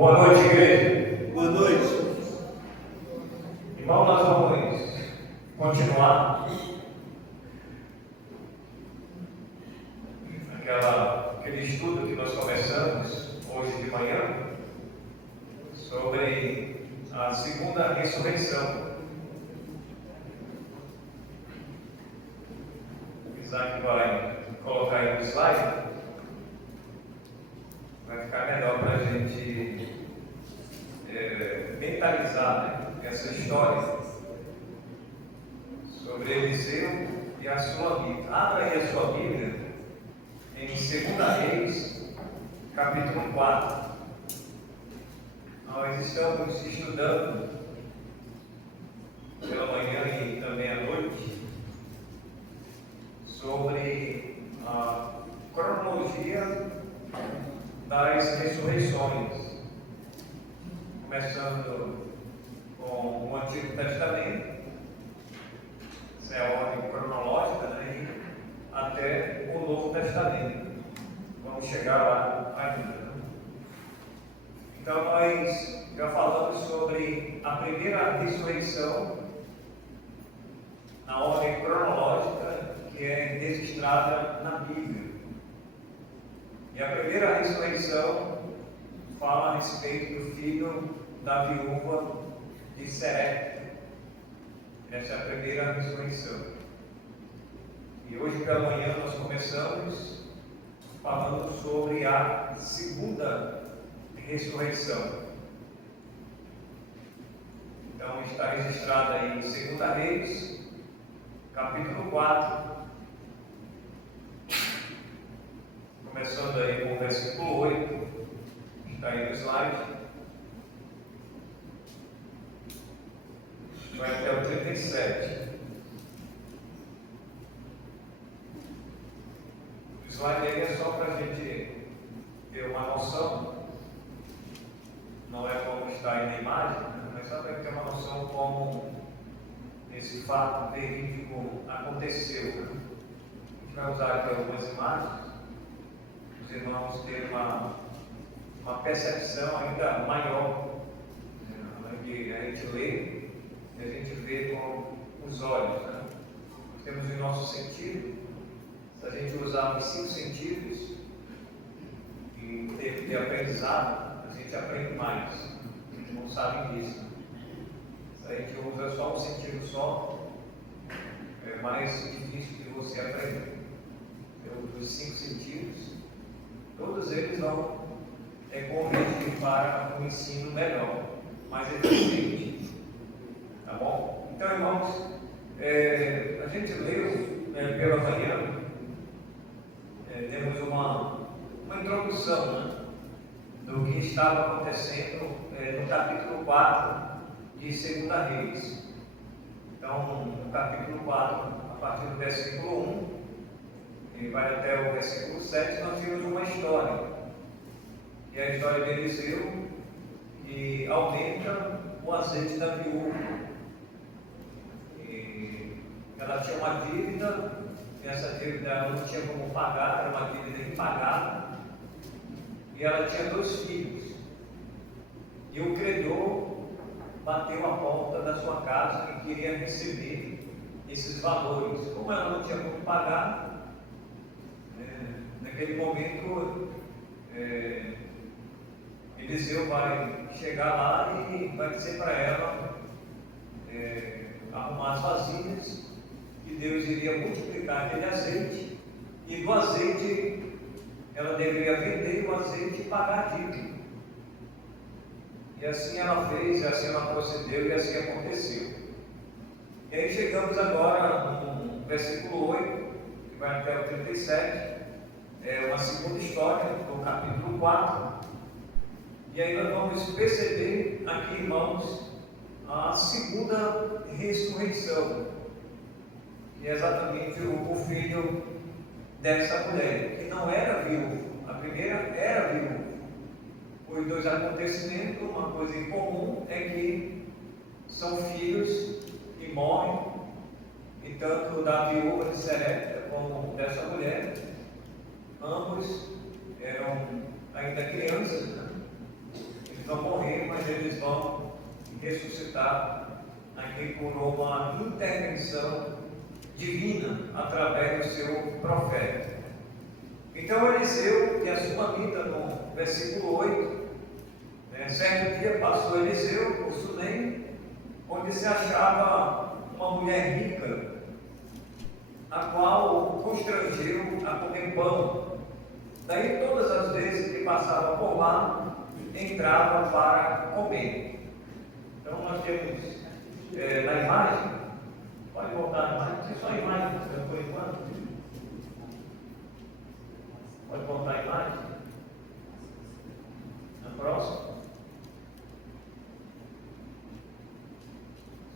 Boa noite, igreja. Boa noite. Irmão, nós vamos continuar aquele estudo que nós começamos hoje de manhã sobre a segunda ressurreição. O Isaac vai colocar aí no slide. Vai ficar melhor para a gente mentalizar, né, essa história sobre Eliseu e a sua vida. Abra aí a sua Bíblia em 2 Reis, capítulo 4. Nós estamos estudando pela manhã e também à noite sobre a cronologia das ressurreições, começando com o Antigo Testamento, essa é a ordem cronológica, né, e até o Novo Testamento. Vamos chegar lá ainda. Então, nós já falamos sobre a primeira ressurreição na ordem cronológica que é registrada na Bíblia. E a primeira ressurreição fala a respeito do filho da viúva de Serepta. Essa é a primeira ressurreição. E hoje pela manhã nós começamos falando sobre a segunda ressurreição. Então está registrada aí em 2 Reis, capítulo 4. Começando aí com o versículo 8, está aí no slide, vai até o 37. O slide aí é só para a gente ter uma noção, não é como está aí na imagem, mas só para ter uma noção como esse fato verídico aconteceu. A gente vai usar aqui algumas imagens. Os irmãos terem uma percepção ainda maior, onde a gente lê e a gente vê com os olhos. Né? Nós temos o nosso sentido, se a gente usar os 5 sentidos e ter aprendizado, a gente aprende mais. A gente não sabe disso. Se a gente usa só um sentido só, é mais difícil de você aprender. Os 5 sentidos, todos eles vão convergir para um ensino melhor, mais eficiente. Tá bom? Então, irmãos, a gente leu pela manhã, temos uma introdução, né, do que estava acontecendo no capítulo 4 de 2 Reis. Então, no capítulo 4, a partir do versículo 1, e vai até o versículo 7, nós vimos uma história, que é a história de Eliseu, que aumenta o azeite da viúva. E ela tinha uma dívida, e essa dívida ela não tinha como pagar, era uma dívida impagável, e ela tinha 2 filhos. E o credor bateu a porta da sua casa e queria receber esses valores. Como ela não tinha como pagar, naquele momento, Eliseu vai chegar lá e vai dizer para ela arrumar as vasilhas, que Deus iria multiplicar aquele azeite, e do azeite ela deveria vender o azeite e pagar a dívida. E assim ela fez, e assim ela procedeu, e assim aconteceu. E aí chegamos agora no versículo 8, que vai até o 37. É uma segunda história do capítulo 4, e aí nós vamos perceber aqui, irmãos, a segunda ressurreição, que é exatamente o filho dessa mulher, que não era viúvo. A primeira era viúva. Os 2 acontecimentos, uma coisa em comum é que são filhos que morrem, e tanto da viúva de Serepta como dessa mulher, ambos eram ainda crianças, né? vão morrer, mas eles vão ressuscitar aqui por uma intervenção divina através do seu profeta. Então Eliseu e a sua vida, no versículo 8, certo dia passou Eliseu por Sunem, onde se achava uma mulher rica, a qual o constrangeu a comer pão. Daí todas as vezes que passava por lá, entrava para comer. Então nós temos na imagem, pode voltar a imagem, só a imagem por enquanto. Pode voltar a imagem. Na próxima.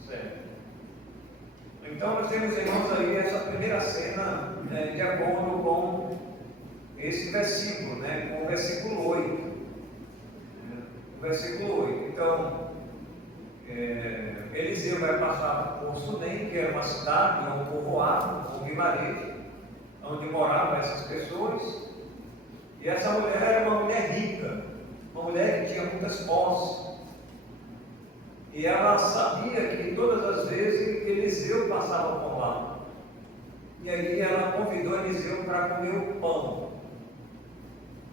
Certo. Então nós temos, irmãos, aí essa primeira cena de acordo com esse versículo, com o versículo 8. O versículo 8. Então, Eliseu vai passar por Sunem, que era uma cidade, um povoado, um vilarejo, onde moravam essas pessoas. E essa mulher era uma mulher rica, uma mulher que tinha muitas posses. E ela sabia que todas as vezes Eliseu passava por lá. E aí ela convidou Eliseu para comer o pão.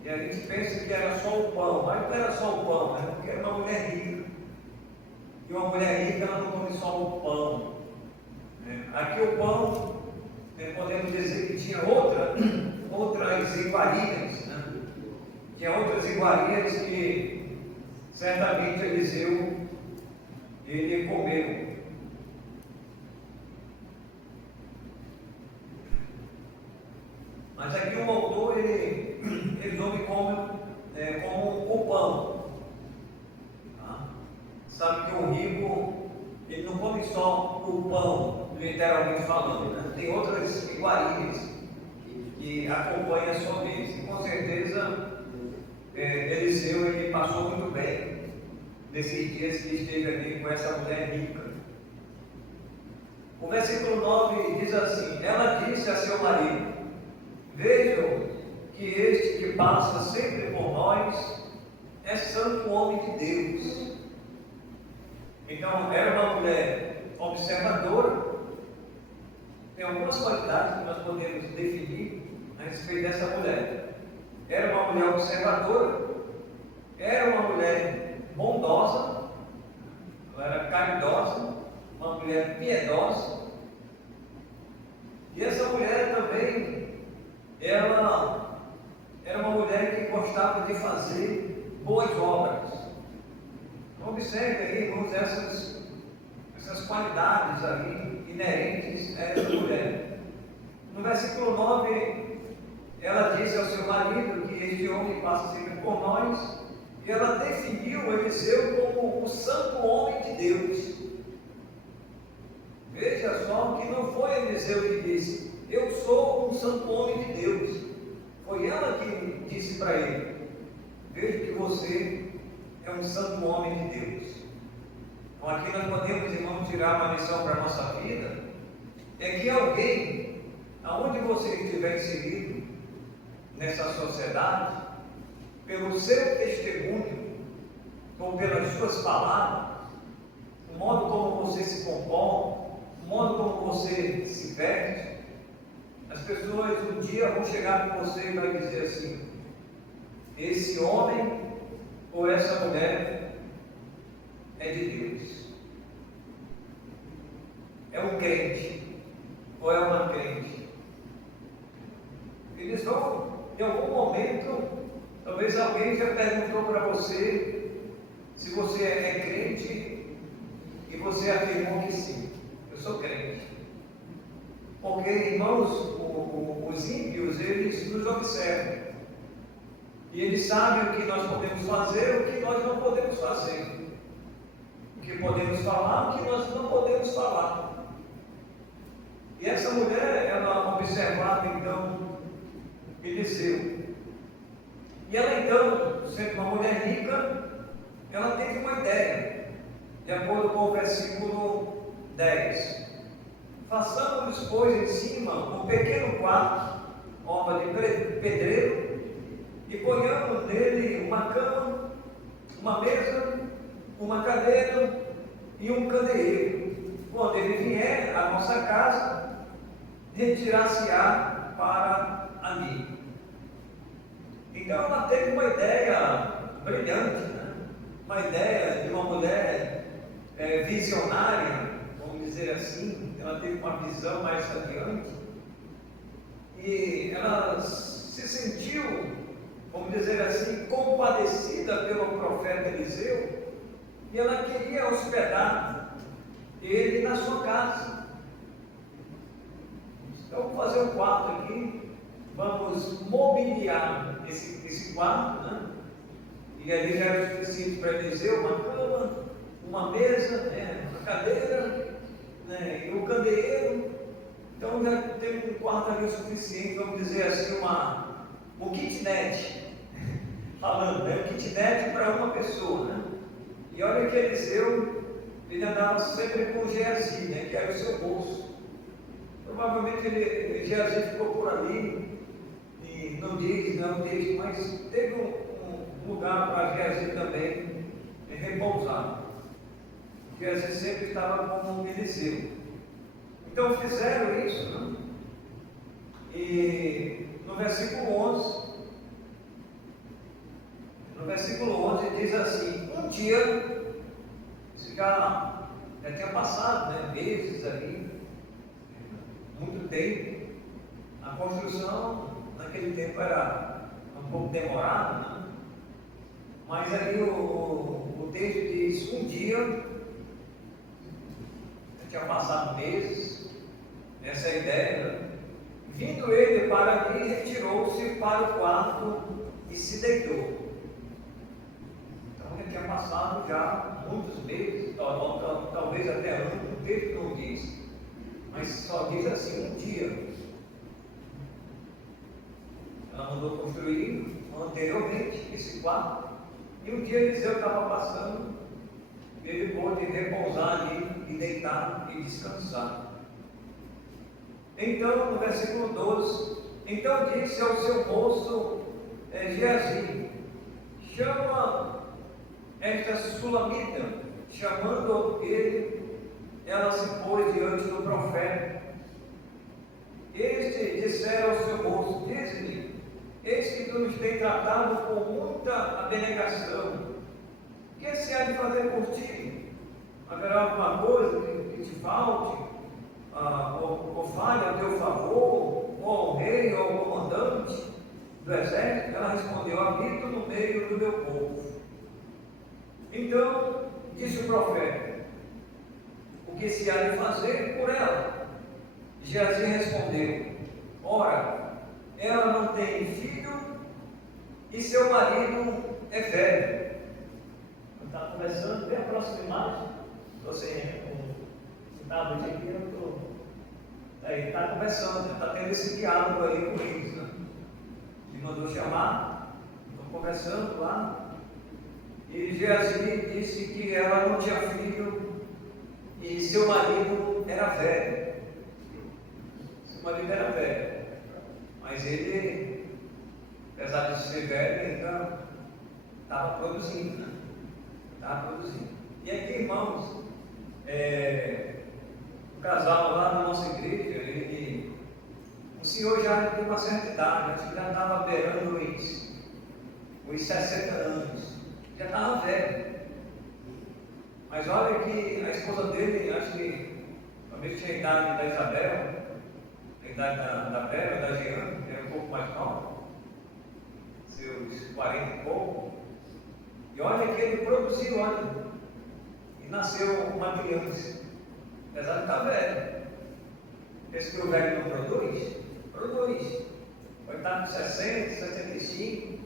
E a gente pensa que era só o pão, mas não era só o pão, porque era uma mulher rica. E uma mulher rica, ela não come só o pão. Aqui o pão, podemos dizer que tinha outras iguarias, Tinha outras iguarias que certamente Eliseu ele comeu. Mas aqui o autor ele não me come como o pão. Sabe que o rico ele não come só o pão, literalmente falando, Tem outras iguarias que acompanham a sua mesa. E com certeza Eliseu ele passou muito bem nesses dias que esteve ali com essa mulher rica. O versículo 9 diz assim: ela disse a seu marido: vejam que este que passa sempre por nós é santo homem de Deus. Então, era uma mulher observadora. Tem algumas qualidades que nós podemos definir a respeito dessa mulher. Era uma mulher observadora, era uma mulher bondosa, ela era caridosa, uma mulher piedosa. E essa mulher também, ela era uma mulher que gostava de fazer boas obras. Observe aí, irmãos, essas qualidades aí inerentes a essa mulher. No versículo 9, ela disse ao seu marido que este homem passa sempre por nós, e ela definiu Eliseu como o santo homem de Deus. Veja só que não foi Eliseu que disse: eu sou um santo homem de Deus. Foi ela que disse para ele: veja que você é um santo homem de Deus. Então aqui nós podemos, irmãos, tirar uma lição para a nossa vida, é que alguém, aonde você estiver inserido nessa sociedade, pelo seu testemunho, ou pelas suas palavras, o modo como você se comporta, o modo como você se veste, as pessoas um dia vão chegar com você e vai dizer assim: esse homem ou essa mulher é de Deus, é um crente ou é uma crente. Eles vão, em algum momento, talvez alguém já perguntou para você se você é crente e você afirmou que sim, eu sou crente. Porque, irmãos, os ímpios, eles nos observam. E eles sabem o que nós podemos fazer e o que nós não podemos fazer. O que podemos falar, o que nós não podemos falar. E essa mulher, ela observava então Eliseu. E ela então, sendo uma mulher rica, ela teve uma ideia, de acordo com o versículo 10. Façamos, pois, em cima um pequeno quarto, obra de pedreiro, e ponhamos nele uma cama, uma mesa, uma cadeira e um candeeiro. Quando ele vier à nossa casa, retirar-se-á para ali. Então ela teve uma ideia brilhante, né? Uma ideia de uma mulher visionária, vamos dizer assim. Ela teve uma visão mais adiante e ela se sentiu, vamos dizer assim, compadecida pelo profeta Eliseu, e ela queria hospedar ele na sua casa. Então vamos fazer um quarto aqui, vamos mobiliar esse quarto, né? E ali já era o suficiente para Eliseu, uma cama, uma mesa, né? Uma cadeira, né? E um candeeiro. Então já temos um quarto ali o suficiente, vamos dizer assim, um kitnet, falando, né? Um kitnet para uma pessoa, né? E olha que Eliseu, ele andava sempre com Geazi, né? Que era o seu bolso. Provavelmente Geazi ficou por ali, e não diz, mas teve um lugar para Geazi também repousar. Geazi sempre estava com Eliseu. Então fizeram isso, né? E no versículo 11 diz assim: um dia, isso já tinha passado, né? Meses ali, muito tempo. A construção naquele tempo era um pouco demorada, né? Mas ali o texto diz: um dia, já tinha passado meses, essa é a ideia. Vindo ele para ali, retirou-se para o quarto e se deitou. Então já tinha passado já muitos meses, talvez até anos, o texto não diz, mas só diz assim: um dia. Ela mandou construir anteriormente esse quarto, e um dia Eliseu estava passando, ele pôde repousar ali e deitar e descansar. Então, no versículo 12, então disse ao seu moço Geazi: chama esta sulamita. Chamando ele, ela se pôs diante do profeta. Este dissera ao seu moço: diz-me, eis que tu nos tem tratado com muita abnegação. O que se há de fazer por ti? Haverá alguma coisa que te falte? Ou fale a teu favor, ou ao rei, ou ao comandante do exército? Ela respondeu: habito no meio do meu povo. Então disse o profeta: o que se há de fazer por ela? Geazi respondeu: ora, ela não tem filho e seu marido é velho. Está conversando bem a próxima imagem. Você estava aqui, eu estou. Ele está conversando, está tendo esse diálogo aí com eles, né? Ele mandou chamar, estão conversando lá. E Geazi disse que ela não tinha filho e seu marido era velho. Seu marido era velho, mas ele, apesar de ser velho, ainda estava produzindo, né? Estava produzindo. E aqui, irmãos, o casal lá na nossa igreja, o senhor já tem uma certa idade, já estava beirando os 60 anos, já estava velho. Mas olha que a esposa dele, acho que talvez tinha a idade da Isabel, a idade da Vera, da Jean, que era um pouco mais nova, seus 40 e pouco. E olha que ele produziu, olha, e nasceu uma criança, apesar de estar velho. Esse que o velho não produz? Produz. Vai estar com 60, 65,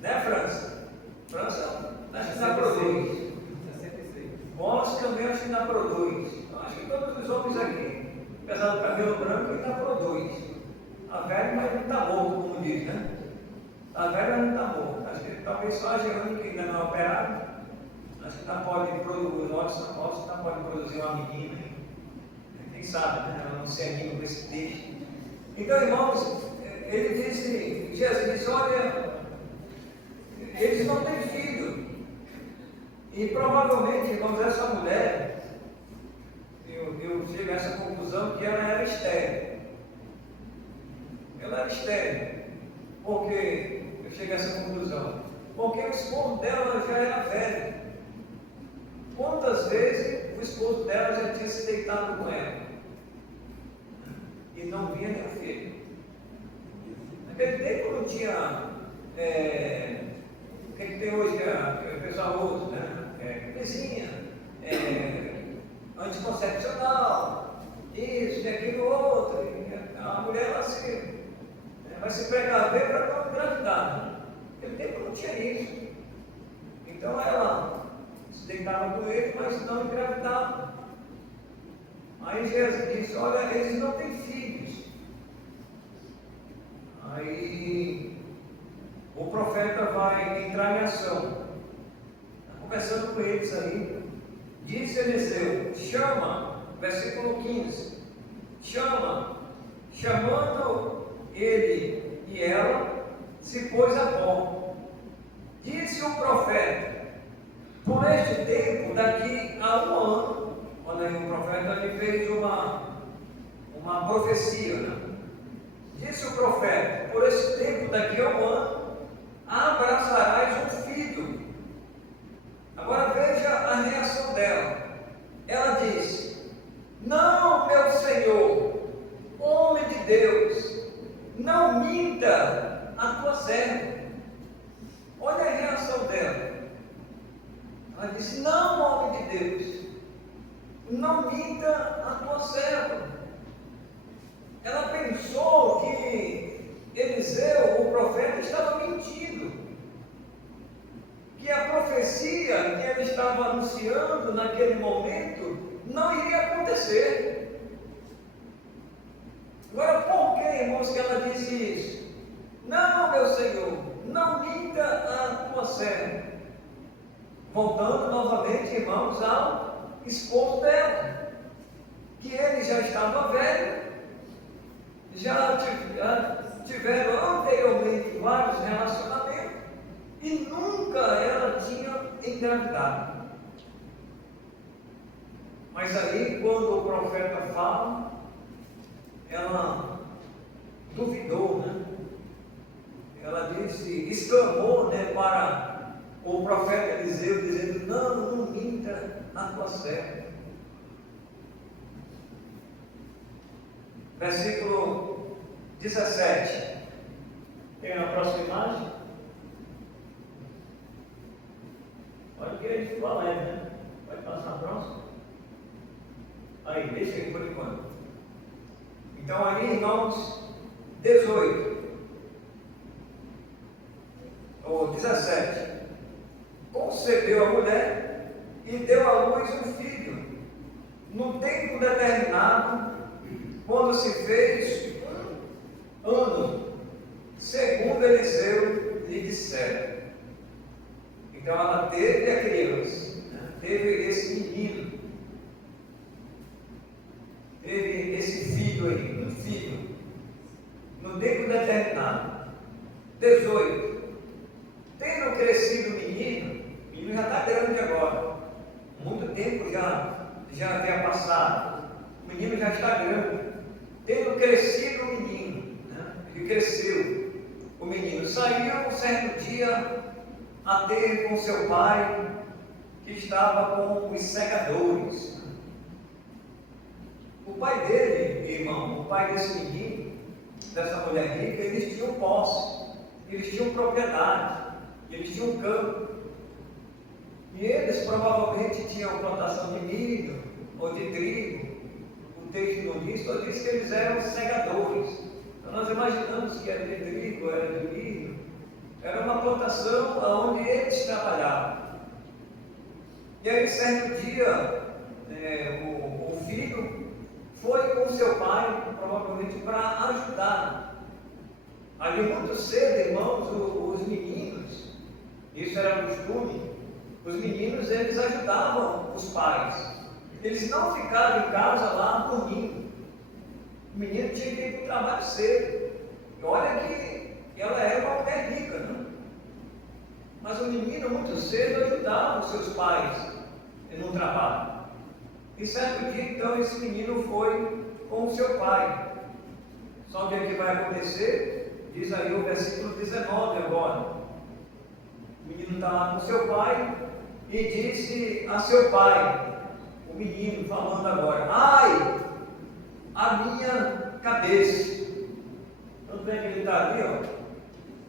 né, França? França, acho que ainda produz. 66. Nós também acho que ainda produz. Então, acho que todos os homens aqui, apesar do cabelo branco, ainda produz. A velha, mas não está morto, como diz, né? A velha não está morta. Acho que talvez só a Gerando, que ainda não é operado, acho que ainda pode produzir, o nosso ainda pode produzir uma menina. Quem sabe, né? Ela não se anima com esse texto. Então, irmãos, ele disse, Jesus disse: olha, eles não têm filho, E provavelmente, irmãos, essa mulher, eu chego a essa conclusão que ela era estéril. Ela era estéril. Por que eu cheguei a essa conclusão? Porque o esposo dela já era velho. Quantas vezes o esposo dela já tinha se deitado com ela e não via nem o filho? Naquele tempo não tinha o que tem hoje, o pessoal usa, né? Vizinha, anticoncepcional, isso e aquilo outro. A mulher vai se precaver para não engravidar. Naquele tempo não tinha isso. Então ela se deitava com ele, mas não engravidava. Aí Jesus disse: olha, eles não têm filhos. Aí o profeta vai entrar em ação. Está conversando com eles aí. Disse Eliseu: chama, versículo 15. Chamando ele e ela, se pôs a porta. Disse o profeta: por este tempo, daqui a um ano, quando aí o profeta lhe fez uma profecia, né? Disse o profeta: por esse tempo, daqui a um ano, abraçarás um filho. Agora veja a reação dela. Ela disse: não, meu Senhor, homem de Deus, não minta a tua serva. Olha a reação dela. Ela disse: não, homem de Deus, não minta a tua serva. Ela pensou que Eliseu, o profeta, estava mentindo, que a profecia que ele estava anunciando naquele momento não iria acontecer. Agora, por que, irmãos, que ela disse isso? Não, meu Senhor, não minta a tua serva. Voltando novamente, irmãos, ao esposo dela, que ele já estava velho, já tiveram anteriormente vários relacionamentos e nunca ela tinha engravidado. Mas aí, quando o profeta fala, ela duvidou, né? Ela disse, exclamou, né, para o profeta Eliseu, dizendo: não minta a tua serva. Versículo 17. Tem a próxima imagem? Olha que a gente ficou alegre, né? Pode passar a próxima? Aí, deixa aí por enquanto. Então, aí, irmãos, 18 ou 17. Concebeu a mulher e deu à luz um filho, no tempo determinado, quando se fez um ano, segundo Eliseu lhe dissera. Então ela teve a criança, né? Teve esse menino, teve esse filho aí, um filho, no tempo determinado. 18. Tendo crescido o menino já está grande agora, muito tempo já havia passado, o menino já está grande. Tendo crescido o menino, né? Ele cresceu, o menino saiu um certo dia a ter com seu pai, que estava com os segadores. O pai dele, irmão, o pai desse menino, dessa mulher rica, eles tinham posse, eles tinham propriedade, eles tinham campo. E eles provavelmente tinham plantação de milho ou de trigo. O texto não diz, só diz que eles eram segadores. Então nós imaginamos que era de trigo, era de milho. Era uma plantação onde eles trabalhavam. E aí, certo dia, o filho foi com seu pai, provavelmente para ajudar. Ali muito cedo, irmãos, os meninos, isso era costume, os meninos, eles ajudavam os pais. Eles não ficavam em casa lá dormindo. O menino tinha que ir para o trabalho cedo. E olha que ela era uma mulher rica, né? Mas o menino, muito cedo, ajudava os seus pais no trabalho. E certo dia, então, esse menino foi com o seu pai. Só que o que vai acontecer? Diz aí o versículo 19 agora. O menino está lá com seu pai e disse a seu pai, o menino falando agora: ai, a minha cabeça. Tanto é que ele está ali, ó.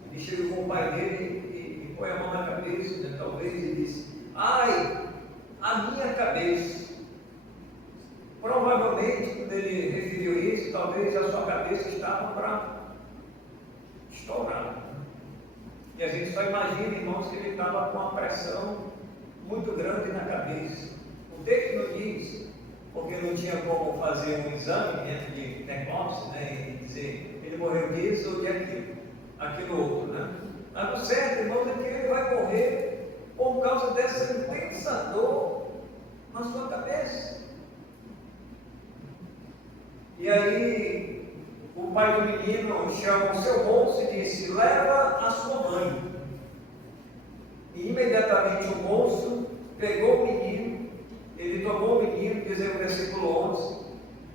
Ele chega com o pai dele e põe a mão na cabeça, né, talvez, e disse: ai, a minha cabeça. Provavelmente, quando ele referiu isso, talvez a sua cabeça estava para estourar. E a gente só imagina, irmãos, que ele estava com uma pressão muito grande na cabeça. O texto não diz, porque não tinha como fazer um exame dentro de necrópsia, né, e dizer ele morreu disso ou de aquilo outro, né? Mas o certo, irmãos, é que ele vai morrer por causa dessa imensa dor na sua cabeça. E aí, o pai do menino chama o seu moço e disse: leva a sua mãe. E imediatamente o moço pegou o menino, ele tomou o menino, diz aí o versículo 11,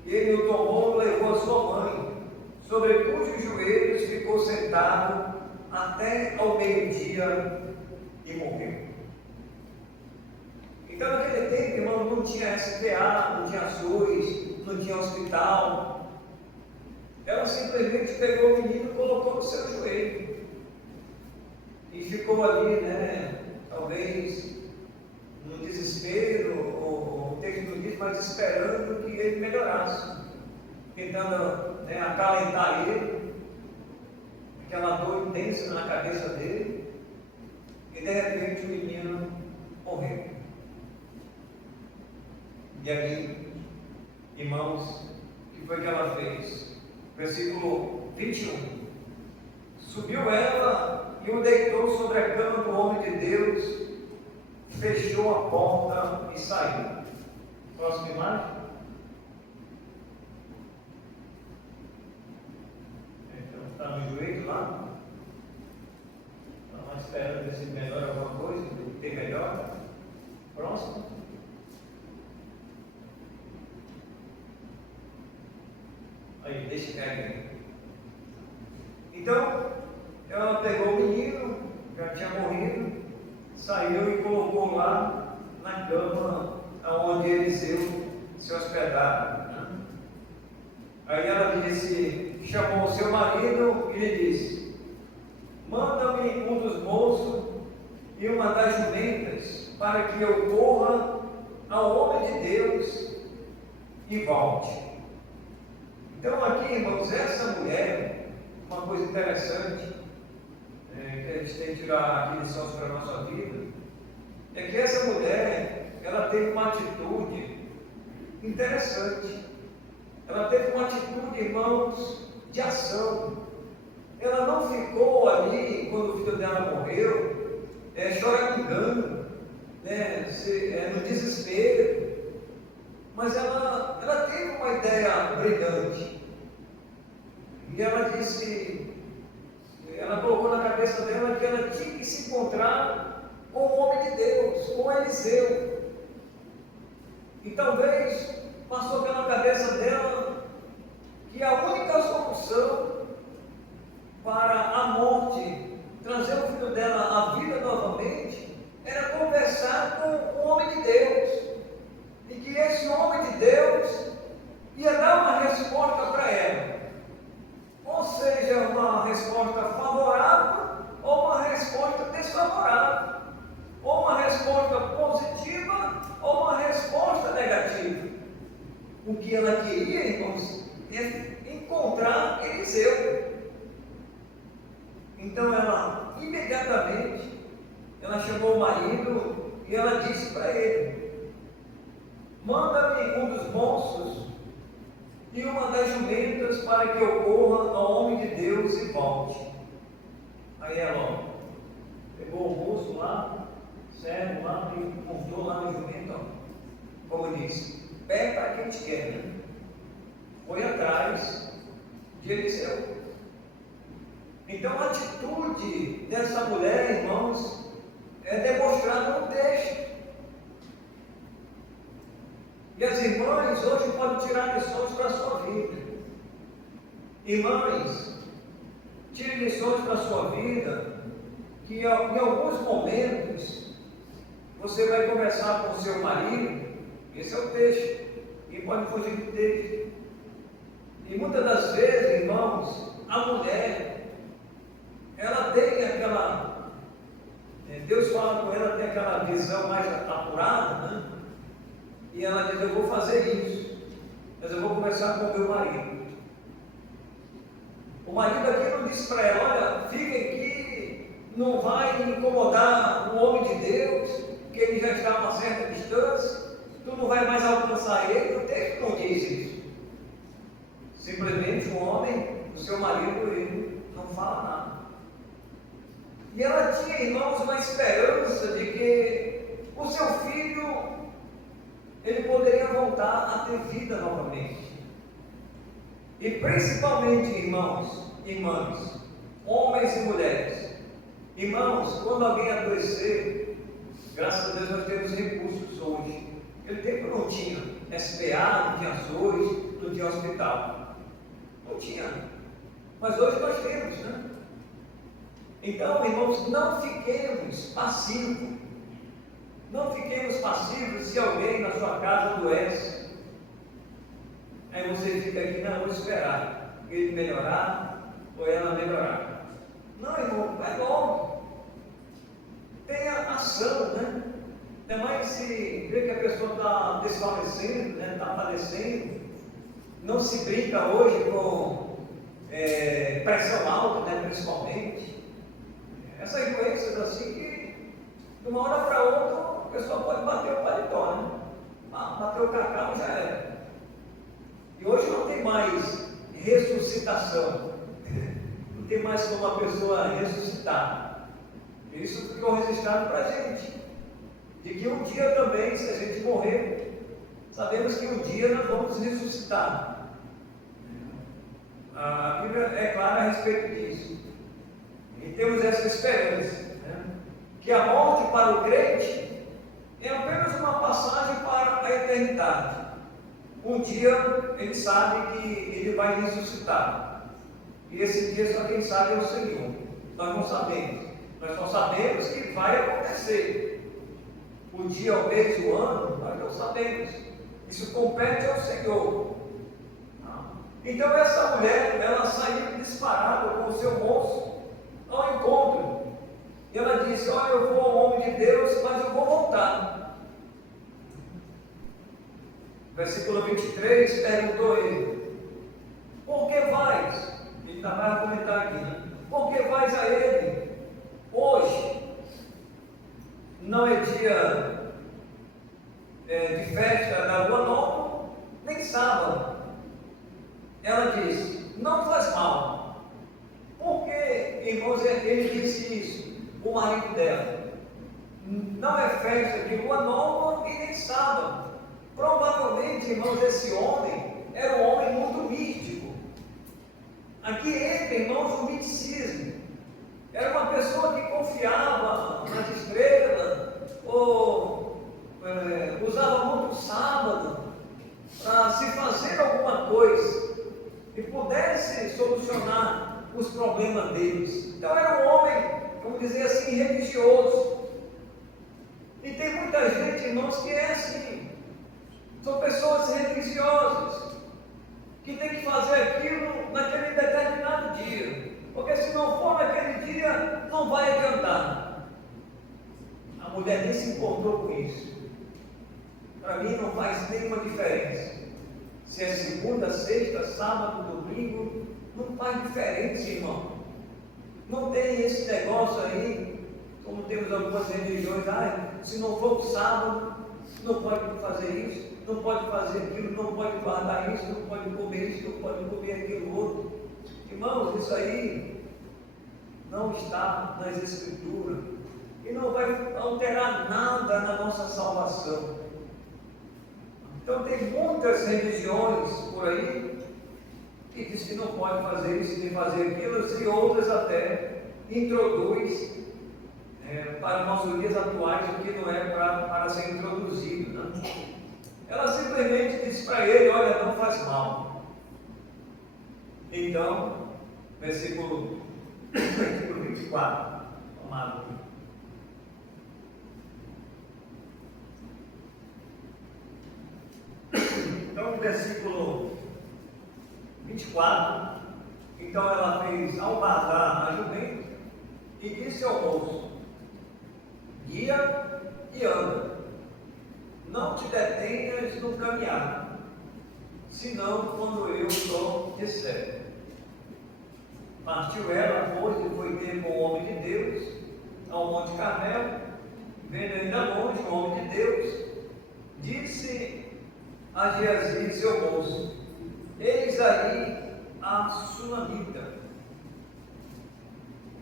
e ele o tomou e levou a sua mãe, sobre cujos joelhos ficou sentado até ao meio-dia e morreu. Então, naquele tempo, irmão, não tinha SPA, não tinha SUS, não tinha hospital. Ela simplesmente pegou o menino e colocou no seu joelho. E ficou ali, né? Talvez no desespero, ou o texto não diz, mas esperando que ele melhorasse. Tentando, né, acalentar ele, aquela dor intensa na cabeça dele. E de repente o menino morreu. E aí, irmãos, o que foi que ela fez? Versículo 21. Subiu ela e o deitou sobre a cama do homem de Deus, fechou a porta e saiu. Próxima imagem. Então está no joelho lá. Estamos esperando ver se melhora alguma coisa, ter melhor. Próximo. Aí, deixa cair. Então, ela pegou o menino, já tinha morrido, saiu e colocou lá na cama onde Eliseu se hospedava. Né? Aí ela disse, chamou o seu marido e lhe disse: manda-me um dos moços e uma das jumentas, para que eu corra ao homem de Deus e volte. Então aqui, irmãos, essa mulher, uma coisa interessante, que a gente tem que tirar aqui lições para a nossa vida, é que essa mulher, ela teve uma atitude interessante. Ela teve uma atitude, irmãos, de ação. Ela não ficou ali, quando o filho dela morreu, choramingando, né, no desespero. Mas ela teve uma ideia brilhante. E ela disse, ela colocou na cabeça dela que ela tinha que se encontrar com o homem de Deus, com Eliseu. E talvez passou pela cabeça dela que a única solução para a morte, trazer o filho dela à vida novamente, era conversar com o homem de Deus. E que esse homem de Deus ia dar uma resposta para ela, ou seja, uma resposta favorável ou uma resposta desfavorável, ou uma resposta positiva ou uma resposta negativa. O que ela queria, irmãos, é encontrar Eliseu. Então ela imediatamente chamou o marido e ela disse para ele: manda-me um dos moços e uma das jumentas, para que eu corra ao homem de Deus e volte. Aí ela pegou o moço lá, servo lá, e montou lá no jumento, como disse, pé para quem te quer, né? Foi atrás de Eliseu. Então a atitude dessa mulher, irmãos, é demonstrado no texto. E as irmãs hoje podem tirar lições para a sua vida. Irmãs, tire lições para a sua vida, que em alguns momentos você vai conversar com o seu marido, esse é o texto, e pode fugir do texto. E muitas das vezes, irmãos, a mulher, ela tem aquela, Deus fala com ela, tem aquela visão mais apurada, né? E ela diz, eu vou fazer isso, mas eu vou conversar com o meu marido. O marido aqui não disse para ela, olha, fica aqui, não vai incomodar o homem de Deus, que ele já está a uma certa distância, tu não vai mais alcançar ele. O texto não diz isso. Simplesmente o homem, o seu marido, ele não fala nada. E ela tinha, irmãos, uma esperança de que o seu filho, ele poderia voltar a ter vida novamente. E principalmente, irmãos, irmãs, homens e mulheres. Irmãos, quando alguém adoecer, graças a Deus nós temos recursos hoje. Aquele tempo não tinha SPA, não tinha Açores, não tinha hospital. Não tinha. Mas hoje nós temos, né? Então, irmãos, não fiquemos passivos. Não fiquemos passivos se alguém na sua casa adoece. Aí você fica aqui, não, vou esperar ele melhorar ou ela melhorar. Não, irmão, vai logo. Tenha ação, né? Ainda mais se vê que a pessoa está desfalecendo, né? Está falecendo. Não se brinca hoje com pressão alta, né? Principalmente. Essas doenças assim que de uma hora para outra a pessoa pode bater o paletó, né? Bater o cacau já era. E hoje não tem mais ressuscitação. Não tem mais como a pessoa ressuscitar. Isso ficou registrado para a gente. De que um dia também, se a gente morrer, sabemos que um dia nós vamos ressuscitar. A Bíblia é clara a respeito disso. E temos essa esperança, né? Que a morte para o crente é apenas uma passagem para a eternidade. Um dia ele sabe que ele vai ressuscitar. E esse dia só quem sabe é o Senhor. Nós não sabemos. Nós só sabemos que vai acontecer. O dia, o mês, o ano, nós não sabemos. Isso compete ao Senhor. Então essa mulher, ela saiu disparada com o seu moço ao encontro. E ela disse, olha, eu vou ao homem de Deus, mas eu vou voltar. Versículo 23, perguntou ele, por que vais? Ele está mais a comentar aqui, né? Por que vais a ele hoje? Não é dia de festa da lua nova, nem sábado. Ela disse, não faz mal. Por que, irmãos, ele disse isso? O marido dela. Não é festa de lua nova e nem sábado. Provavelmente, irmãos, esse homem era um homem muito místico. Aqui entra, irmãos, o misticismo. Era uma pessoa que confiava nas estrelas, ou usava muito o sábado para se fazer alguma coisa e pudesse solucionar os problemas deles. Então era um homem, vamos dizer assim, religioso. E tem muita gente, irmãos, que é assim. São pessoas religiosas, que tem que fazer aquilo naquele determinado dia, porque se não for naquele dia, não vai adiantar. A mulher nem se importou com isso. Para mim não faz nenhuma diferença. Se é segunda, sexta, sábado, domingo, não faz diferença, irmão. Não tem esse negócio aí, como temos algumas religiões, se não for o sábado, não pode fazer isso, não pode fazer aquilo, não pode guardar isso, não pode comer isso, não pode comer aquilo outro. Irmãos, isso aí não está nas Escrituras e não vai alterar nada na nossa salvação. Então tem muitas religiões por aí que diz que não pode fazer isso, nem fazer aquilo, e outras até introduz para os nossos dias atuais, o que não é para ser introduzido. Né? Ela simplesmente disse para ele: olha, não faz mal. Então, versículo 24, amado. Então, no versículo 24, então ela fez albardar a jumenta e disse ao moço: guia e anda, não te detenhas no caminhar, senão quando eu só disser. Partiu ela, pois, e foi ter com o homem de Deus ao Monte Carmelo. Vendo ainda longe o homem de Deus, disse a Geazi, seu moço: eis aí a sunamita.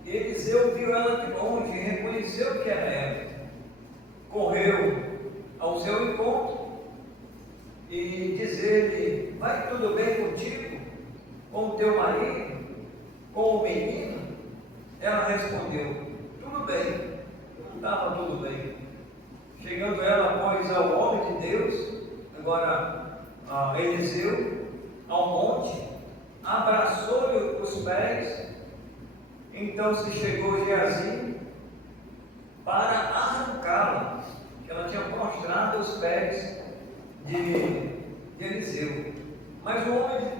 Eliseu viu ela de longe e reconheceu que era ela. Correu ao seu encontro e dizer-lhe: vai tudo bem contigo? Com o teu marido? Com o menino? Ela respondeu: tudo bem. Não estava tudo bem. Chegando ela, pois, ao homem de Deus, agora Eliseu, ao monte, abraçou-lhe os pés. Então se chegou Geazi para arrancá-la, que ela tinha prostrado os pés de Eliseu. Mas o homem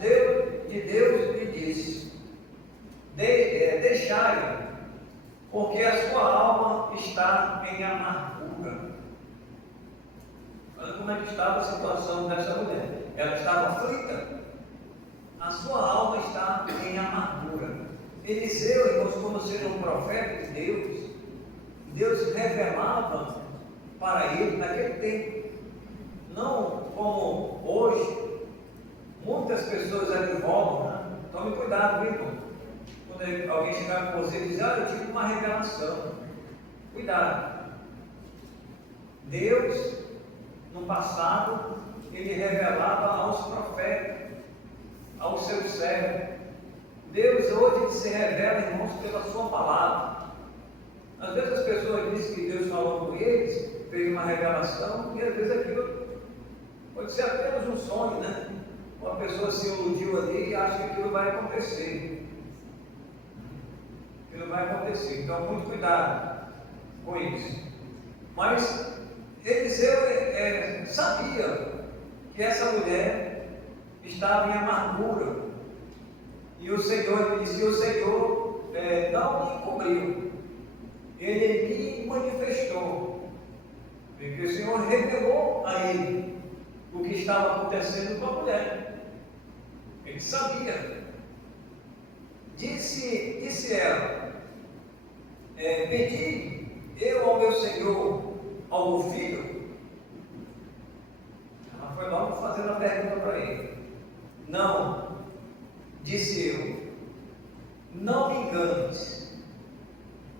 de Deus lhe disse: deixai-a, porque a sua alma está em amargura. Olha como é que estava a situação dessa mulher. Ela estava aflita. A sua alma está em amargura. Eliseu, irmãos, como sendo um profeta de Deus, Deus revelava para ele naquele tempo. Não como hoje, muitas pessoas advogam, né? Tome cuidado, viu, irmão? Quando alguém chegar com você e dizer: olha, eu tive uma revelação. Cuidado. Deus, no passado, ele revelava aos profetas, aos seus servos. Deus hoje se revela, irmãos, pela sua palavra. Às vezes as pessoas dizem que Deus falou com eles, fez uma revelação, e às vezes aquilo pode ser apenas um sonho, né? Uma pessoa se iludiu ali e acha que aquilo vai acontecer. Aquilo vai acontecer. Então, muito cuidado com isso. Mas Eliseu sabia que essa mulher estava em amargura. E o Senhor disse: o Senhor não me encobriu, Ele me manifestou, porque o Senhor revelou a ele o que estava acontecendo com a mulher. Ele sabia. Disse ela: pedi eu ao meu Senhor algum filho? Ela foi logo fazendo a pergunta para ele. Não. Disse eu: não me enganes.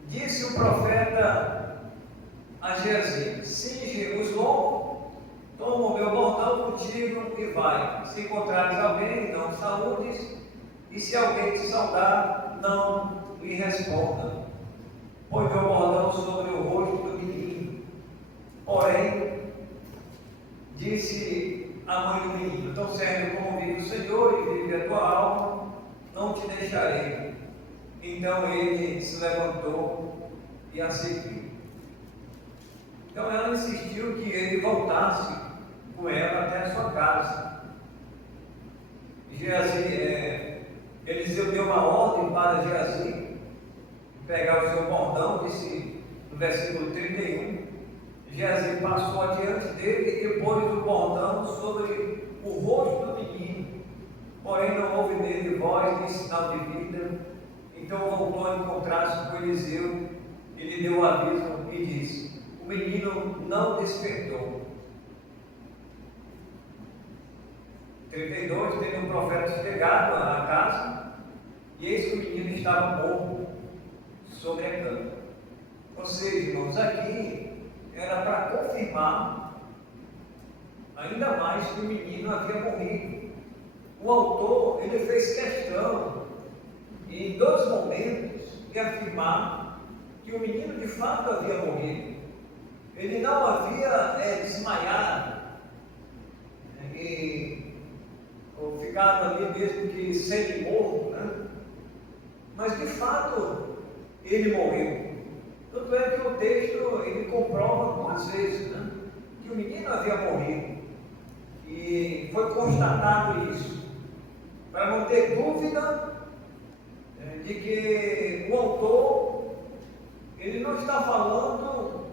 Disse o profeta a Geazi: cinge os lombos, toma o meu bordão contigo e vai. Se encontrares alguém, não saúdes, e se alguém te saudar, não lhe responda. Põe meu bordão sobre o rosto do menino. Porém, disse a mãe do menino: tão certo como vive o Senhor e vive a tua alma, não te deixarei. Então ele se levantou e a seguiu. Então ela insistiu que ele voltasse com ela até a sua casa. Eliseu deu uma ordem para Geazi pegar o seu bordão, disse no versículo 31. Geazi passou adiante dele e pôs o bordão sobre o rosto do menino, porém não houve nele voz nem sinal de vida. Então voltou a encontrar-se com Eliseu, ele deu o aviso e disse: o menino não despertou. 32, tendo um profeta chegado à casa, e eis que o menino estava morto sobre a cama. Ou seja, irmãos, aqui era para confirmar ainda mais que o menino havia morrido. O autor, ele fez questão, em 2 momentos, de afirmar que o menino de fato havia morrido. Ele não havia desmaiado ou ficado ali mesmo que semi-morto, né? Mas de fato ele morreu. Tanto é que o texto ele comprova 2 vezes, né? Que o menino havia morrido. E foi constatado isso, para não ter dúvida de que o autor ele não está falando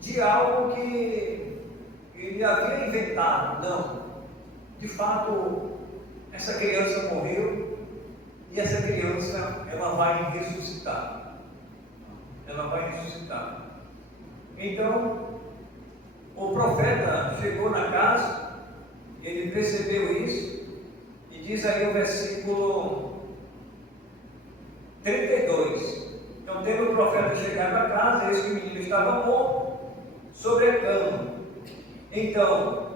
de algo que ele havia inventado, não. De fato, essa criança morreu e essa criança ela vai ressuscitar. Ela vai ressuscitar. Então, o profeta chegou na casa, ele percebeu isso, e diz aí o versículo 32. Então, tendo o profeta chegado à casa, eis que o menino estava morto sobre a cama. Então,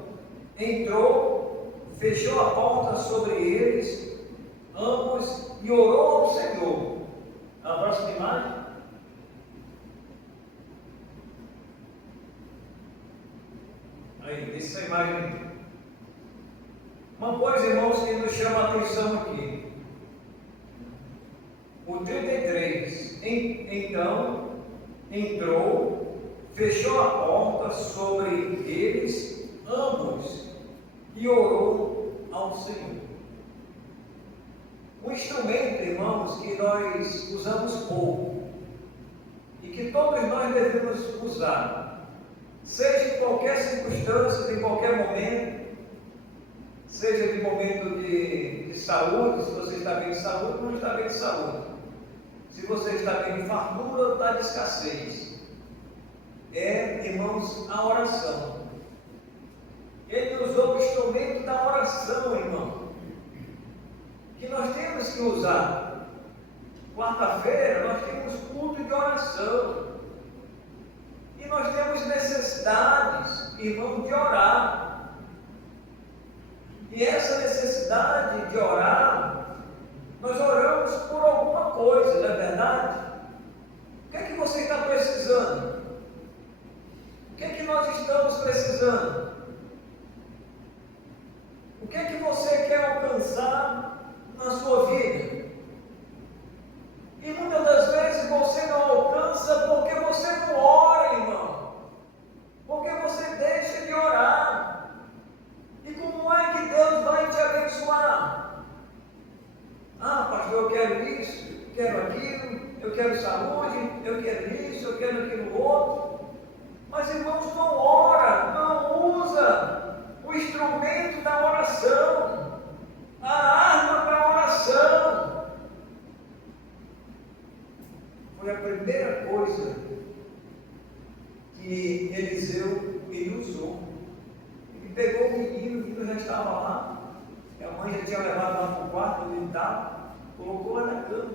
entrou, fechou a porta sobre eles, ambos, e orou ao Senhor. A próxima imagem. Aí, essa imagem. Uma coisa, irmãos, que nos chama a atenção aqui. O 33. Então, entrou, fechou a porta sobre eles, ambos, e orou ao Senhor. Um instrumento, irmãos, que nós usamos pouco, e que todos nós devemos usar, seja em qualquer circunstância, em qualquer momento, seja de momento de saúde, se você está bem de saúde, não está bem de saúde. Se você está bem de fartura ou está de escassez. Irmãos, a oração. Ele usou o instrumento da oração, irmão, que nós temos que usar. Quarta-feira nós temos culto de oração. E nós temos necessidades, irmão, de orar. E essa necessidade de orar, nós oramos por alguma coisa, não é verdade? O que é que você está precisando? O que é que nós estamos precisando? O que é que você quer alcançar na sua vida? E muitas das vezes você não alcança porque você não ora, irmão. Porque você deixa de orar. E como é que Deus vai te abençoar? Ah, pastor, eu quero isso, eu quero aquilo, eu quero saúde, eu quero isso, eu quero aquilo outro. Mas, irmãos, não ora, não usa o instrumento da oração, a arma para a oração. Foi a primeira coisa que Eliseu usou. Ele pegou o menino já estava lá, e a mãe já tinha levado lá para o quarto onde ele estava, colocou lá na cama.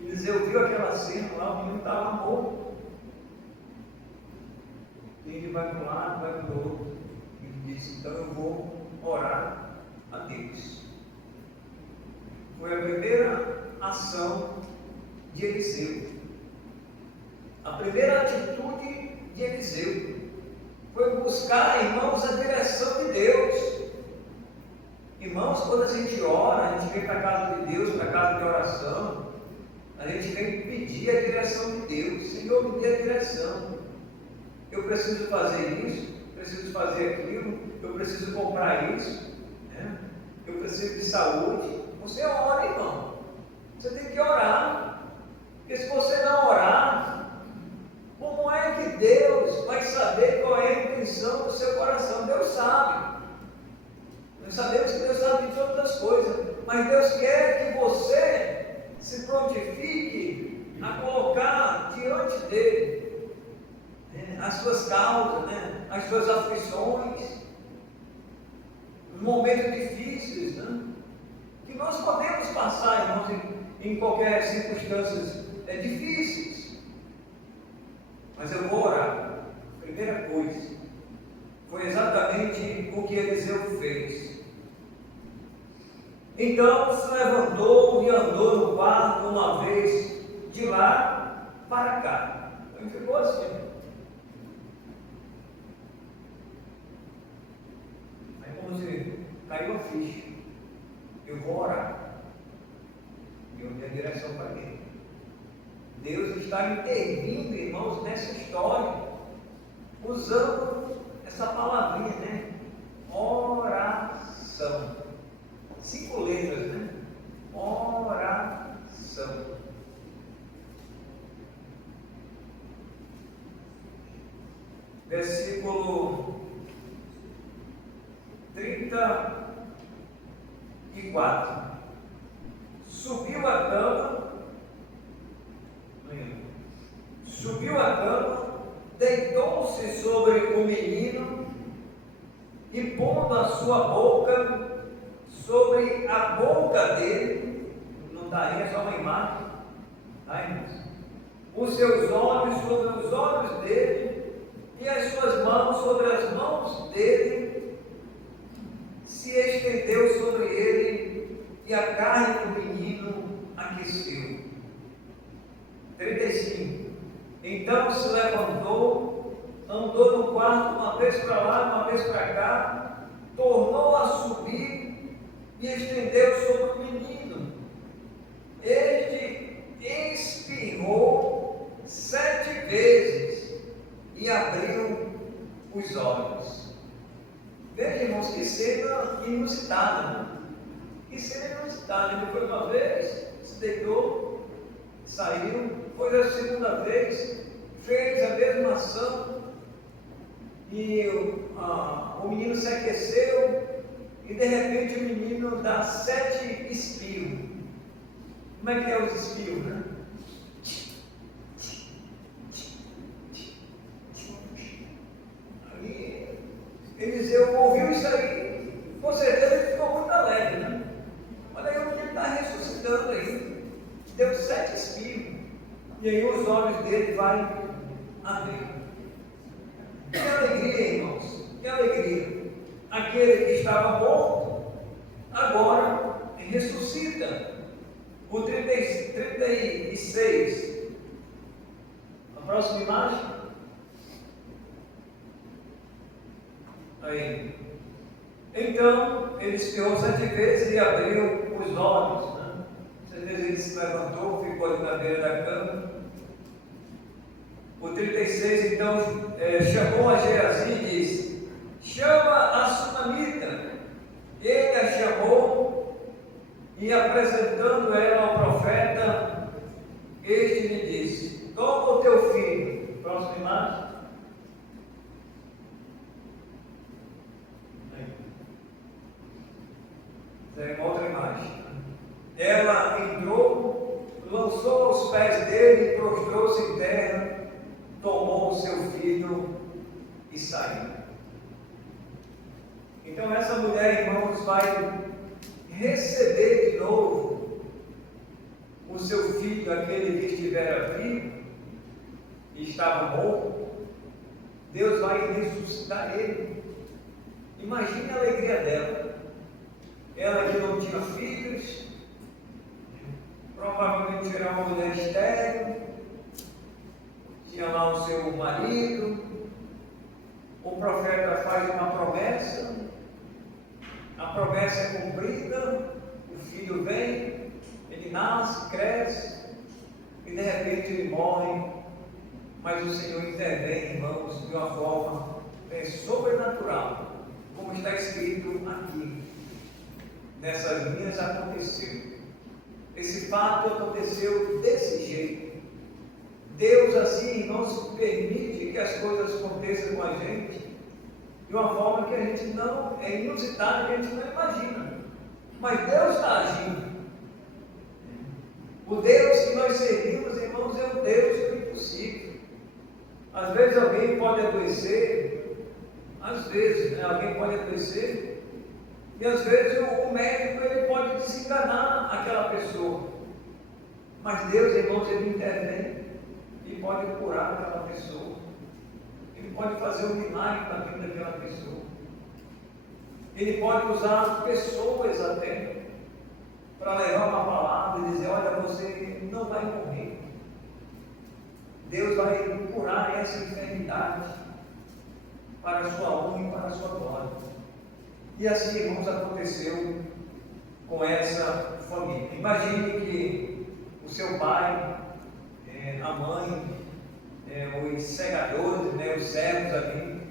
Eliseu viu aquela cena lá, o menino estava morto. E ele vai para um lado, vai para o outro. Ele disse: então eu vou orar a Deus. Foi a primeira ação de Eliseu. A primeira atitude de Eliseu foi buscar, irmãos, a direção de Deus. Irmãos, quando a gente ora, a gente vem para a casa de Deus, para a casa de oração, a gente vem pedir a direção de Deus. Senhor, me dê a direção. Eu preciso fazer isso, preciso fazer aquilo, eu preciso comprar isso, né? Eu preciso de saúde. Você ora, irmão. Você tem que orar. Porque se você não orar, como é que Deus vai saber qual é a intenção do seu coração? Deus sabe. Nós sabemos que Deus sabe de todas as coisas, mas Deus quer que você se prontifique a colocar diante dele as suas causas, as suas aflições, os momentos difíceis, que nós podemos passar, irmãos, em qualquer circunstâncias difíceis. Mas eu vou orar. Primeira coisa, foi exatamente o que Eliseu fez. Então se levantou e andou no quarto uma vez, de lá para cá. Ele ficou assim. Aí como se caiu a ficha. Eu vou orar. E eu dei a direção para ele. Deus está intervindo, irmãos, nessa história, usando essa palavrinha, né? Oração. 5 letras, né? Oração. Versículo 34. Subiu a cama, deitou-se sobre o menino e pondo a sua boca sobre a boca dele, não está aí, é só uma imagem, tá, irmãos? Os seus olhos sobre os olhos dele e as suas mãos sobre as mãos dele, se estendeu sobre ele e a carne do menino aqueceu. 35. Então se levantou, andou no quarto, uma vez para lá, uma vez para cá, tornou a subir e estendeu sobre o menino. Este expirrou 7 vezes e abriu os olhos. Veja, irmãos, que cena inusitada, né? Que cena inusitada. Ele foi uma vez, se deitou, saiu, foi a segunda vez, fez a mesma ação e o menino se aqueceu e de repente o menino dá 7 espirros. Como é que é os espirros, né? Aí Eliseu ouviu isso aí, com certeza ele ficou muito alegre, né? Olha aí, o menino está ressuscitando aí, deu 7 espirros. E aí os olhos dele vai abrir. Que alegria, irmãos, que alegria. Aquele que estava morto, agora ressuscita. O 36. A próxima imagem. Aí. Então, ele espirrou 7 vezes e abriu os olhos, né? Certeza ele se levantou, ficou ali na beira da cama. O 36, então, chamou a Geazi e disse: chama a sunamita. Ele a chamou e, apresentando ela ao profeta, este lhe disse: toma o teu filho. Próxima imagem. Tem outra imagem. Ela entrou, lançou aos pés dele, prostrou-se em terra, tomou o seu filho e saiu. Então essa mulher, irmãos, vai receber de novo o seu filho, aquele que estivera vivo e estava morto. Deus vai ressuscitar ele. Imagine a alegria dela. Ela que não tinha filhos, provavelmente era uma mulher estéril, tinha lá o seu marido. O profeta faz uma promessa, a promessa é cumprida, o filho vem, ele nasce, cresce, e de repente ele morre, mas o Senhor intervém, irmãos, de uma forma sobrenatural, como está escrito aqui. Nessas linhas aconteceu. Esse fato aconteceu desse jeito. Deus, assim, irmãos, permite que as coisas aconteçam com a gente de uma forma que a gente não é inusitada, que a gente não imagina. Mas Deus está agindo. O Deus que nós servimos, irmãos, é o Deus do impossível. Às vezes alguém pode adoecer, às vezes, né? Alguém pode adoecer. E às vezes o médico ele pode desenganar aquela pessoa. Mas Deus, irmãos, ele intervém e pode curar aquela pessoa. Ele pode fazer um milagre na vida daquela pessoa. Ele pode usar pessoas até para levar uma palavra e dizer: olha, você não vai morrer. Deus vai curar essa enfermidade para a sua honra e para a sua glória. E assim, irmãos, aconteceu com essa família. Imagine que o seu pai, a mãe, os segadores, os servos ali,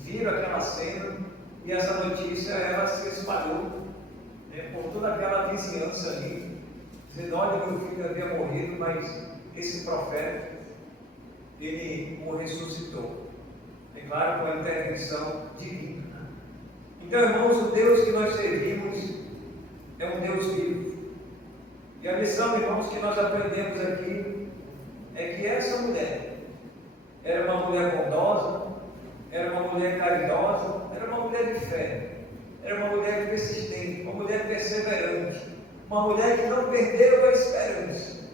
viram aquela cena e essa notícia ela se espalhou por toda aquela vizinhança ali, dizendo: olha, meu filho havia morrido, mas esse profeta, ele o ressuscitou. É claro, com a intervenção divina. Então, irmãos, o Deus que nós servimos é um Deus vivo. E a lição, irmãos, que nós aprendemos aqui é que essa mulher era uma mulher bondosa, era uma mulher caridosa, era uma mulher de fé, era uma mulher persistente, uma mulher perseverante, uma mulher que não perdeu a esperança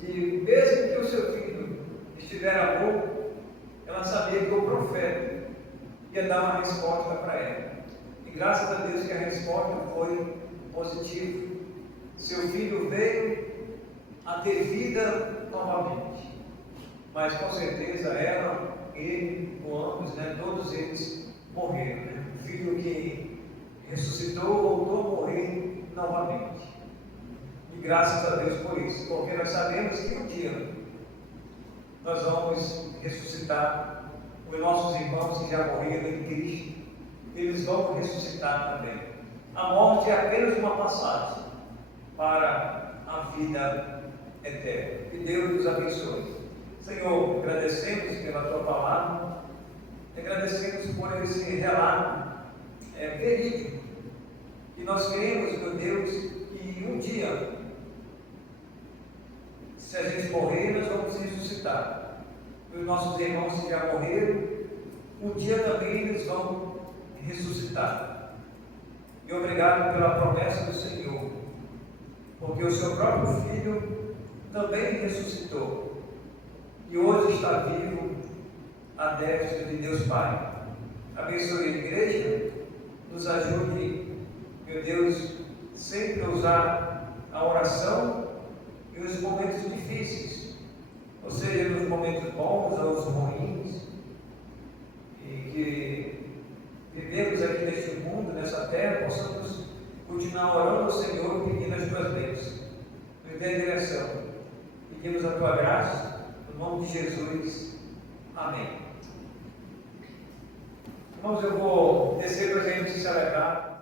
de, mesmo que o seu filho estiver a morto, ela sabia que o profeta ia dar uma resposta para ela. E graças a Deus que a resposta foi positiva. Seu filho veio a ter vida novamente. Mas com certeza ela, ele, ou ambos, todos eles morreram. O filho que ressuscitou voltou a morrer novamente. E graças a Deus por isso, porque nós sabemos que um dia nós vamos ressuscitar. Os nossos irmãos que já morreram em Cristo, eles vão ressuscitar também. A morte é apenas uma passagem para a vida eterna. Que Deus nos abençoe. Senhor, agradecemos pela Tua palavra, agradecemos por esse relato verídico, e nós queremos, meu Deus, que um dia, se a gente morrer, nós vamos ressuscitar. Os nossos irmãos que já morreram, um dia também eles vão ressuscitar. E obrigado pela promessa do Senhor, porque o seu próprio Filho também ressuscitou e hoje está vivo à destra de Deus Pai. Abençoe a igreja, nos ajude, meu Deus, sempre a usar a oração e os momentos difíceis, ou seja, nos momentos bons ou os ruins, e que vivemos aqui neste mundo, nessa terra, possamos continuar orando ao Senhor e pedindo as Tuas bênçãos. Nos dê direção. Pedimos a Tua graça, no nome de Jesus. Amém. Irmãos, eu vou descer para a gente se celebrar.